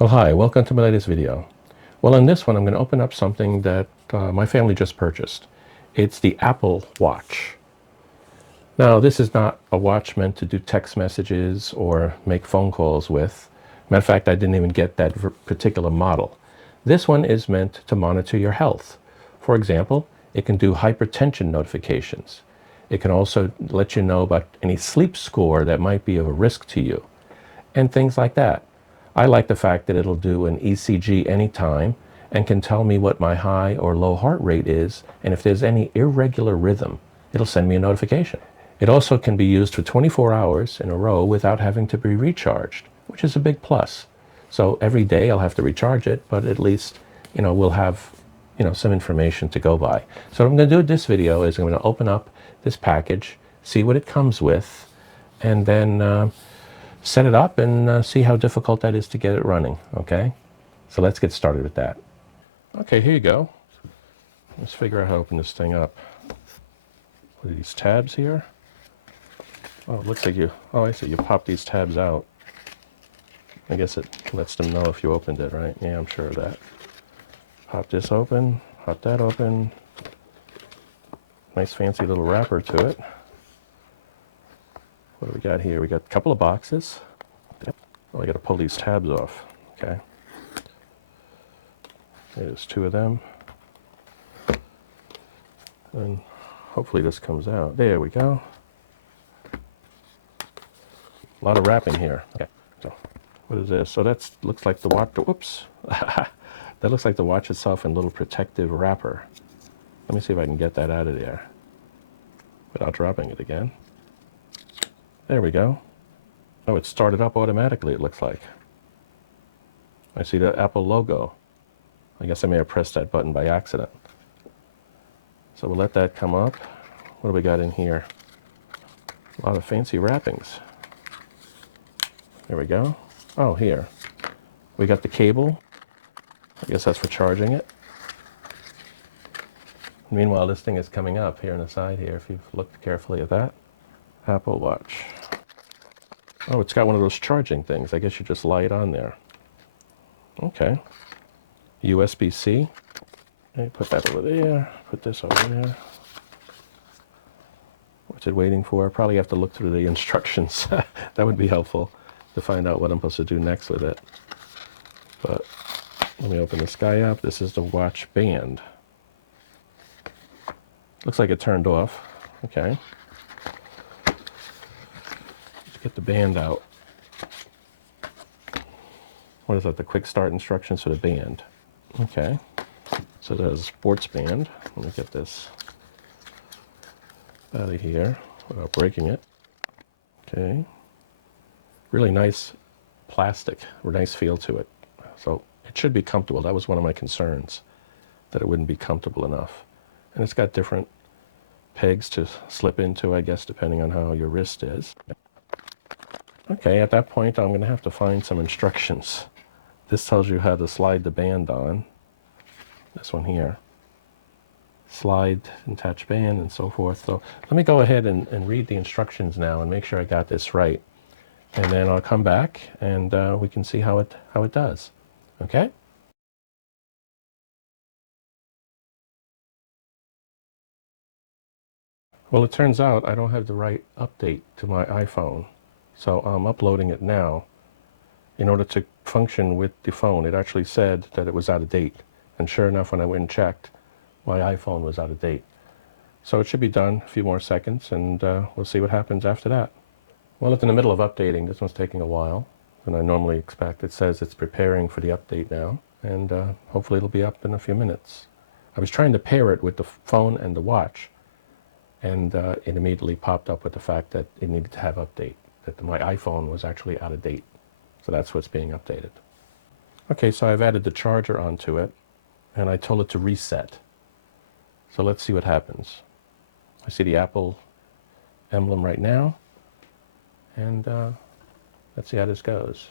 Well, hi, welcome to my latest video. Well, in this one, I'm going to open up something that my family just purchased. It's the Apple Watch. Now, this is not a watch meant to do text messages or make phone calls with. Matter of fact, I didn't even get that particular model. This one is meant to monitor your health. For example, it can do hypertension notifications. It can also let you know about any sleep score that might be of a risk to you, and things like that. I like the fact that it'll do an ECG anytime and can tell me what my high or low heart rate is, and if there's any irregular rhythm, it'll send me a notification. It also can be used for 24 hours in a row without having to be recharged, which is a big plus. So every day I'll have to recharge it, but at least, we'll have, some information to go by. So what I'm going to do in this video is I'm going to open up this package, see what it comes with, and then set it up and see how difficult that is to get it running, okay? So let's get started with that. Okay, here you go. Let's figure out how to open this thing up. What are these tabs here? Oh, it looks like I see, you pop these tabs out. I guess it lets them know if you opened it, right? Yeah, I'm sure of that. Pop this open, pop that open. Nice fancy little wrapper to it. What do we got here? We got a couple of boxes. Oh, I got to pull these tabs off. Okay. There's two of them. And hopefully this comes out. There we go. A lot of wrapping here. Okay. So what is this? So that looks like the watch. Whoops. That looks like the watch itself in a little protective wrapper. Let me see if I can get that out of there without dropping it again. There we go. Oh, it started up automatically, it looks like. I see the Apple logo. I guess I may have pressed that button by accident. So we'll let that come up. What do we got in here? A lot of fancy wrappings. There we go. Oh, here. We got the cable. I guess that's for charging it. Meanwhile, this thing is coming up here on the side here, if you've looked carefully at that. Apple Watch. Oh, it's got one of those charging things. I guess you just lie it on there. Okay. USB-C. Okay, put that over there. Put this over there. What's it waiting for? Probably have to look through the instructions. That would be helpful to find out what I'm supposed to do next with it. But let me open this guy up. This is the watch band. Looks like it turned off. Okay. Let's get the band out. What is that? The quick start instructions for the band. Okay. So there's a sports band. Let me get this out of here without breaking it. Okay. Really nice plastic, or nice feel to it. So it should be comfortable. That was one of my concerns, that it wouldn't be comfortable enough. And it's got different pegs to slip into, I guess, depending on how your wrist is. Okay, at that point, I'm going to have to find some instructions. This tells you how to slide the band on. This one here. Slide, attach band, and so forth. So let me go ahead and read the instructions now and make sure I got this right. And then I'll come back and we can see how it does. Okay? Well, it turns out I don't have the right update to my iPhone. So I'm uploading it now. In order to function with the phone, it actually said that it was out of date. And sure enough, when I went and checked, my iPhone was out of date. So it should be done a few more seconds, and we'll see what happens after that. Well, it's in the middle of updating. This one's taking a while than I normally expect. It says it's preparing for the update now, and hopefully it'll be up in a few minutes. I was trying to pair it with the phone and the watch, and it immediately popped up with the fact that it needed to have update, that my iPhone was actually out of date. So that's what's being updated. Okay, so I've added the charger onto it, and I told it to reset. So let's see what happens. I see the Apple emblem right now, and let's see how this goes.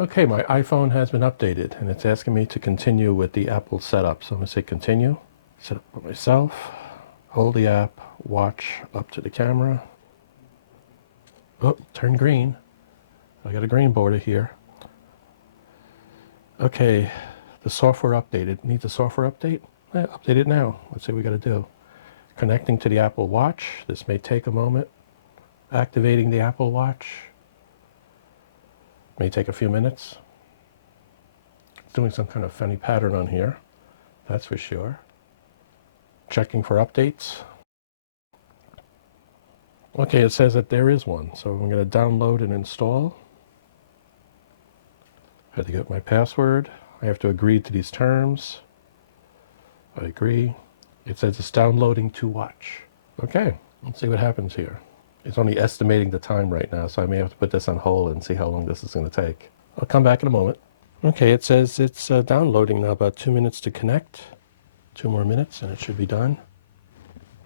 Okay, my iPhone has been updated, and it's asking me to continue with the Apple setup. So I'm going to say continue, set up for myself, hold the app, watch up to the camera. Oh, turn green. I got a green border here. Okay, the software updated. Need the software update? Update it now. Let's see what we got to do. Connecting to the Apple Watch. This may take a moment. Activating the Apple Watch. May take a few minutes. It's doing some kind of funny pattern on here. That's for sure. Checking for updates. Okay, it says that there is one. So I'm going to download and install. I have to get my password. I have to agree to these terms. I agree. It says it's downloading to watch. Okay, let's see what happens here. It's only estimating the time right now, so I may have to put this on hold and see how long this is going to take. I'll come back in a moment. Okay, it says it's downloading now, about 2 minutes to connect. 2 more minutes and it should be done.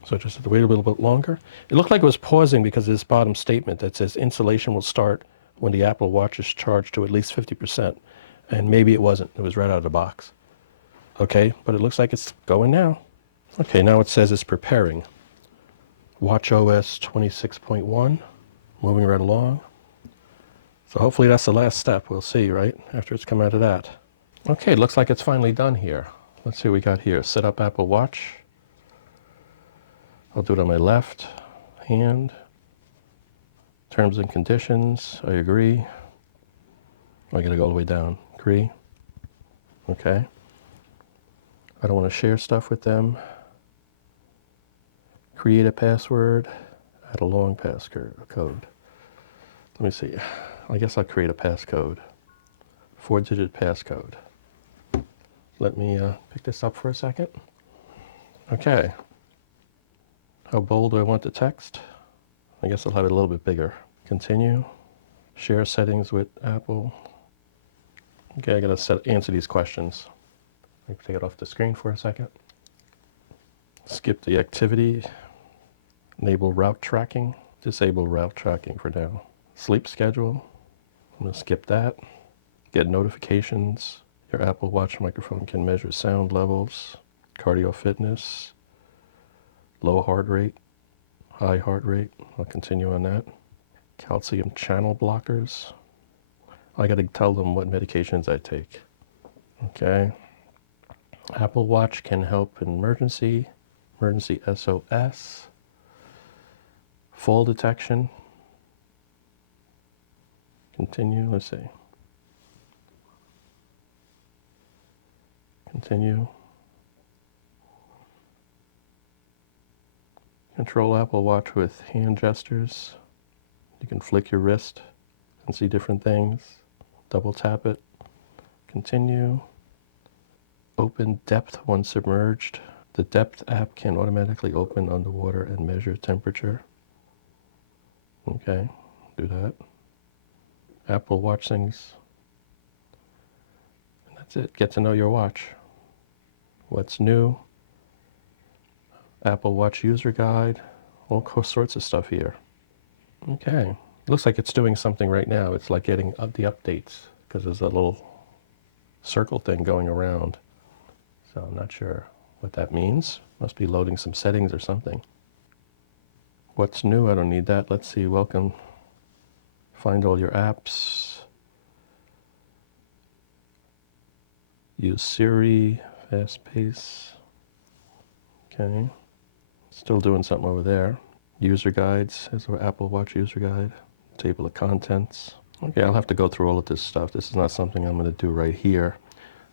So I just have to wait a little bit longer. It looked like it was pausing because of this bottom statement that says installation will start when the Apple Watch is charged to at least 50%. And maybe it wasn't. It was right out of the box. Okay, but it looks like it's going now. Okay, now it says it's preparing. WatchOS 26.1, moving right along. So hopefully that's the last step. We'll see, right? After it's come out of that. Okay, it looks like it's finally done here. Let's see what we got here. Set up Apple Watch. I'll do it on my left hand. Terms and conditions, I agree. I gotta go all the way down. Agree. Okay. I don't want to share stuff with them. Create a password. Add a long passcode. Let me see. I guess I'll create a passcode. 4-digit passcode. Let me pick this up for a second. Okay. How bold do I want the text? I guess I'll have it a little bit bigger. Continue. Share settings with Apple. Okay, I gotta answer these questions. Let me take it off the screen for a second. Skip the activity. Enable route tracking. Disable route tracking for now. Sleep schedule. I'm gonna skip that. Get notifications. Your Apple Watch microphone can measure sound levels, cardio fitness, low heart rate, high heart rate. I'll continue on that. Calcium channel blockers. I got to tell them what medications I take. Okay. Apple Watch can help in emergency SOS, fall detection. Continue. Let's see. Continue. Control Apple Watch with hand gestures. You can flick your wrist and see different things. Double tap it. Continue. Open depth when submerged. The depth app can automatically open underwater and measure temperature. Okay, do that. Apple Watch things. And that's it. Get to know your watch. What's new? Apple Watch user guide. All sorts of stuff here. Okay. Looks like it's doing something right now. It's like getting the updates because there's a little circle thing going around. So I'm not sure what that means. Must be loading some settings or something. What's new? I don't need that. Let's see. Welcome. Find all your apps. Use Siri. Fast pace. Okay. Still doing something over there. User guides. There's our Apple Watch user guide. Table of contents. Okay, I'll have to go through all of this stuff. This is not something I'm going to do right here.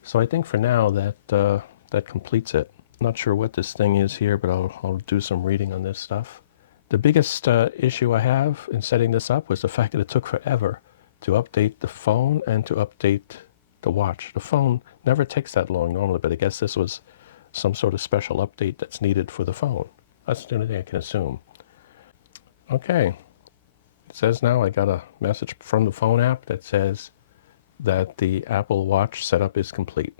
So I think for now that that completes it. Not sure what this thing is here, but I'll do some reading on this stuff. The biggest issue I have in setting this up was the fact that it took forever to update the phone and to update the watch. The phone never takes that long normally, but I guess this was some sort of special update that's needed for the phone. That's the only thing I can assume. Okay. It says now I got a message from the phone app that says that the Apple Watch setup is complete.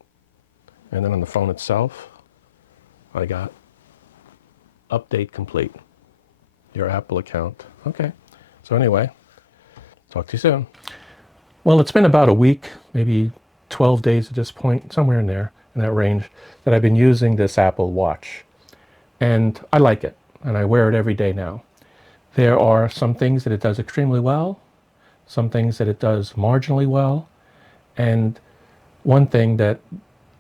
And then on the phone itself, I got update complete. Your Apple account. Okay. So anyway, talk to you soon. Well, it's been about a week, maybe 12 days at this point, somewhere in there, in that range, that I've been using this Apple Watch. And I like it, and I wear it every day now. There are some things that it does extremely well, some things that it does marginally well, and one thing that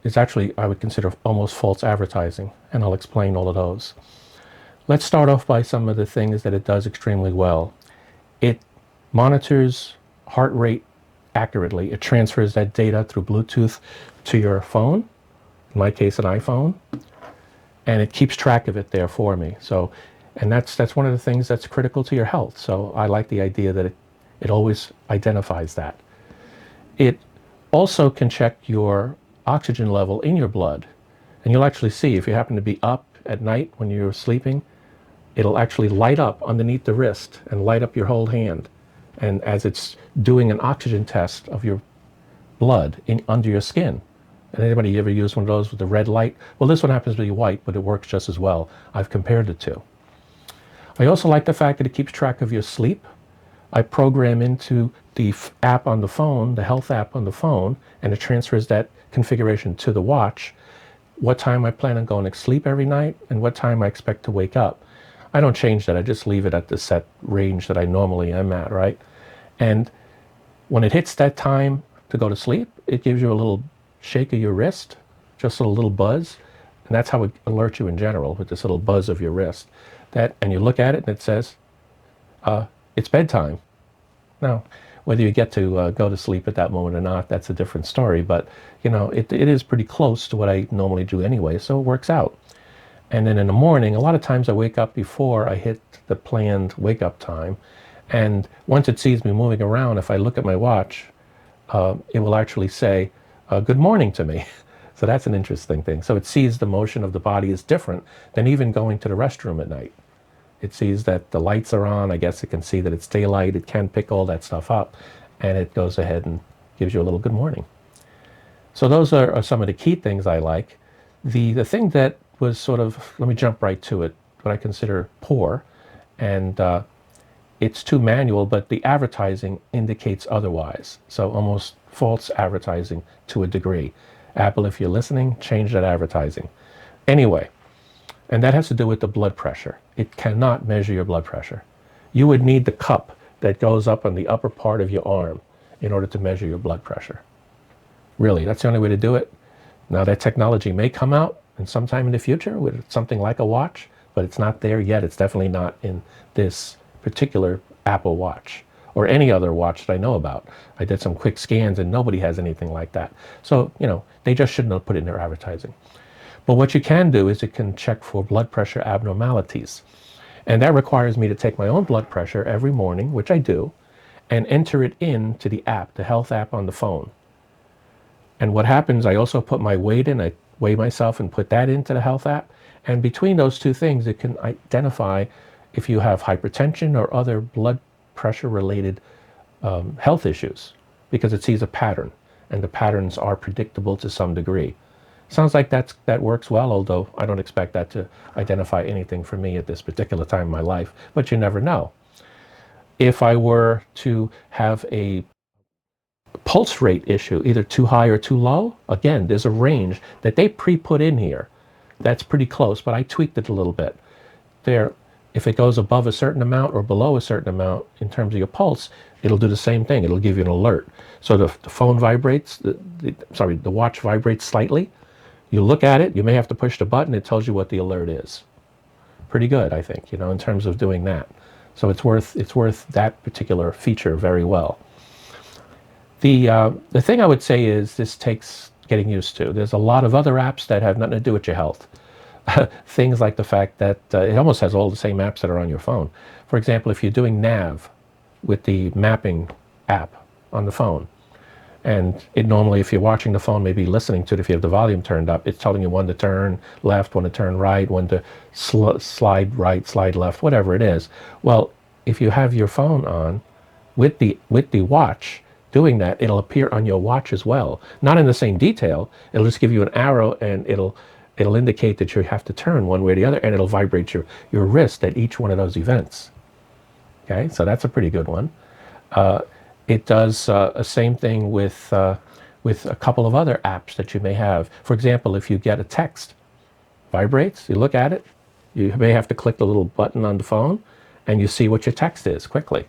is actually, I would consider almost false advertising, and I'll explain all of those. Let's start off by some of the things that it does extremely well. It monitors heart rate accurately. It transfers that data through Bluetooth to your phone, in my case an iPhone, and it keeps track of it there for me. So, and that's one of the things that's critical to your health. So I like the idea that it always identifies that. It also can check your oxygen level in your blood. And you'll actually see if you happen to be up at night when you're sleeping, it'll actually light up underneath the wrist and light up your whole hand. And as it's doing an oxygen test of your blood under your skin. And anybody ever used one of those with the red light? Well, this one happens to be white, but it works just as well. I've compared the two. I also like the fact that it keeps track of your sleep. I program into the app on the phone, the health app on the phone, and it transfers that configuration to the watch, what time I plan on going to sleep every night and what time I expect to wake up. I don't change that. I just leave it at the set range that I normally am at, right? And when it hits that time to go to sleep, it gives you a little shake of your wrist, just a little buzz. And that's how it alerts you in general, with this little buzz of your wrist. And you look at it and it says, it's bedtime. Now, whether you get to go to sleep at that moment or not, that's a different story. But, you know, it is pretty close to what I normally do anyway, so it works out. And then in the morning, a lot of times I wake up before I hit the planned wake-up time. And once it sees me moving around, if I look at my watch, it will actually say, good morning to me. So that's an interesting thing. So it sees the motion of the body is different than even going to the restroom at night. It sees that the lights are on. I guess it can see that it's daylight. It can pick all that stuff up. And it goes ahead and gives you a little good morning. So those are some of the key things I like. The thing that was sort of, let me jump right to it, what I consider poor, and it's too manual, but the advertising indicates otherwise. So almost false advertising to a degree. Apple, if you're listening, change that advertising. Anyway, and that has to do with the blood pressure. It cannot measure your blood pressure. You would need the cup that goes up on the upper part of your arm in order to measure your blood pressure. Really, that's the only way to do it. Now that technology may come out in sometime in the future with something like a watch, but it's not there yet. It's definitely not in this particular Apple Watch or any other watch that I know about. I did some quick scans and nobody has anything like that. So, you know, they just shouldn't have put it in their advertising. But what you can do is it can check for blood pressure abnormalities. And that requires me to take my own blood pressure every morning, which I do, and enter it into the app, the health app on the phone. And what happens, I also put my weight in, I weigh myself and put that into the health app. And between those two things, it can identify if you have hypertension or other blood pressure related health issues, because it sees a pattern, and the patterns are predictable to some degree. Sounds like that works well, although I don't expect that to identify anything for me at this particular time in my life, but you never know. If I were to have a pulse rate issue, either too high or too low, again, there's a range that they pre-put in here. That's pretty close, but I tweaked it a little bit. There, if it goes above a certain amount or below a certain amount in terms of your pulse, it'll do the same thing. It'll give you an alert. So the phone vibrates, the watch vibrates slightly. You look at it, you may have to push the button, it tells you what the alert is. Pretty good, I think, you know, in terms of doing that. So it's worth that particular feature very well. The thing I would say is this takes getting used to. There's a lot of other apps that have nothing to do with your health. Things like the fact that it almost has all the same apps that are on your phone. For example, if you're doing nav with the mapping app on the phone, and it normally, if you're watching the phone, maybe listening to it, if you have the volume turned up, it's telling you when to turn left, when to turn right, when to slide right, slide left, whatever it is. Well, if you have your phone on with the watch doing that, it'll appear on your watch as well. Not in the same detail. It'll just give you an arrow, and it'll indicate that you have to turn one way or the other, and it'll vibrate your wrist at each one of those events. Okay, so that's a pretty good one. It does the same thing with a couple of other apps that you may have. For example, if you get a text, vibrates, you look at it, you may have to click the little button on the phone, and you see what your text is quickly.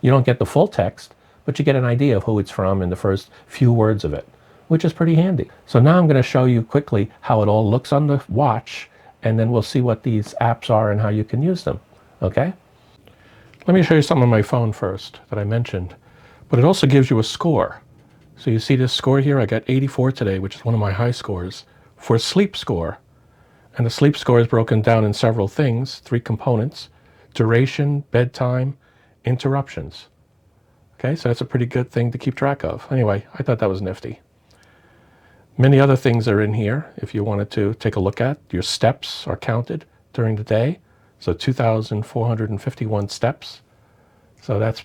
You don't get the full text, but you get an idea of who it's from in the first few words of it. which is pretty handy. So now I'm going to show you quickly how it all looks on the watch, and then we'll see what these apps are and how you can use them. Okay? Let me show you something on my phone first that I mentioned. But it also gives you a score. So you see this score here? I got 84 today, which is one of my high scores, for sleep score. And the sleep score is broken down in several things, 3 components: duration, bedtime, interruptions. Okay, so that's a pretty good thing to keep track of. Anyway, I thought that was nifty. Many other things are in here if you wanted to take a look at. Your steps are counted during the day. So 2,451 steps. So that's,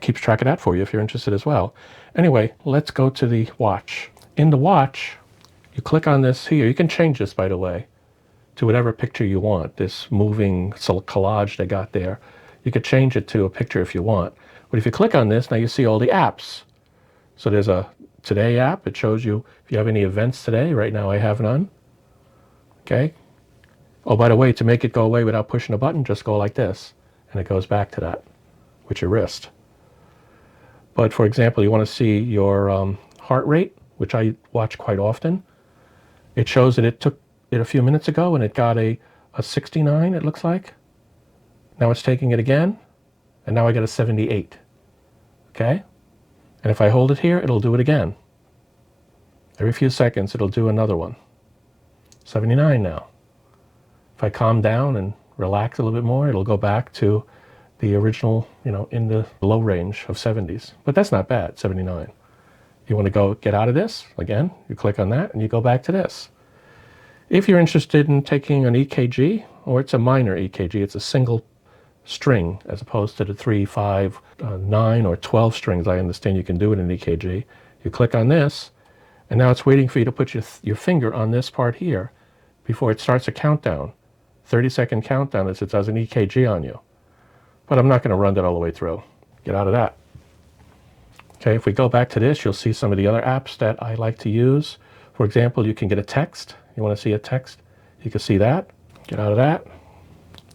keeps track of that for you if you're interested as well. Anyway, let's go to the watch. In the watch, you click on this here. You can change this, by the way, to whatever picture you want. This moving collage they got there. You could change it to a picture if you want. But if you click on this, now you see all the apps. So there's a Today app. It shows you if you have any events today. Right now I have none. Okay. Oh, by the way, to make it go away without pushing a button, just go like this, and it goes back to that with your wrist. But for example, you want to see your heart rate, which I watch quite often. It shows that it took it a few minutes ago and it got a 69, it looks like. Now it's taking it again, and now I get a 78. Okay? And if I hold it here, it'll do it again. Every few seconds, it'll do another one. 79 now. If I calm down and relax a little bit more, it'll go back to the original, in the low range of 70s. But that's not bad, 79. You want to get out of this, again, you click on that and you go back to this. If you're interested in taking an EKG, or it's a minor EKG, it's a single string as opposed to the 3, 5, 9, or 12 strings I understand you can do in an EKG. You click on this, and now it's waiting for you to put your finger on this part here before it starts a countdown. 30-second countdown as it does an EKG on you. But I'm not going to run that all the way through. Get out of that. Okay, if we go back to this, you'll see some of the other apps that I like to use. For example, you can get a text. You want to see a text? You can see that. Get out of that.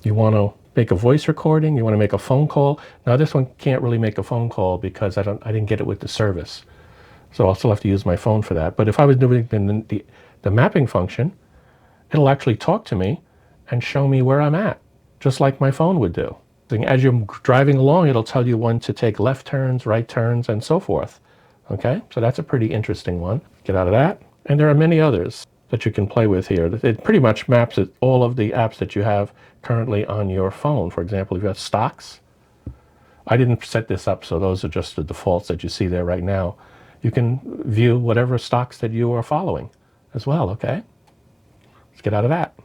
You want to make a voice recording. You want to make a phone call. Now this one can't really make a phone call because I didn't get it with the service. So I'll still have to use my phone for that. But if I was doing the mapping function, it'll actually talk to me and show me where I'm at, just like my phone would do. As you're driving along, it'll tell you when to take left turns, right turns, and so forth. Okay, so that's a pretty interesting one. Get out of that. And there are many others that you can play with here. It pretty much maps all of the apps that you have currently on your phone. For example, if you have stocks, I didn't set this up, so those are just the defaults that you see there right now. You can view whatever stocks that you are following as well, okay? Let's get out of that.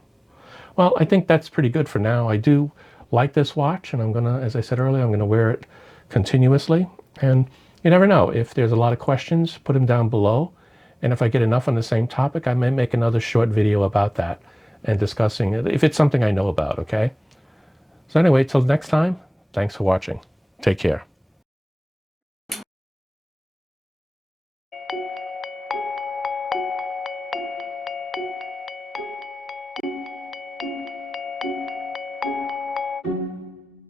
Well, I think that's pretty good for now. I do like this watch, and I'm going to, as I said earlier, I'm going to wear it continuously. And you never know. If there's a lot of questions, put them down below. And if I get enough on the same topic, I may make another short video about that and discussing it, if it's something I know about, okay? So anyway, till next time, thanks for watching. Take care.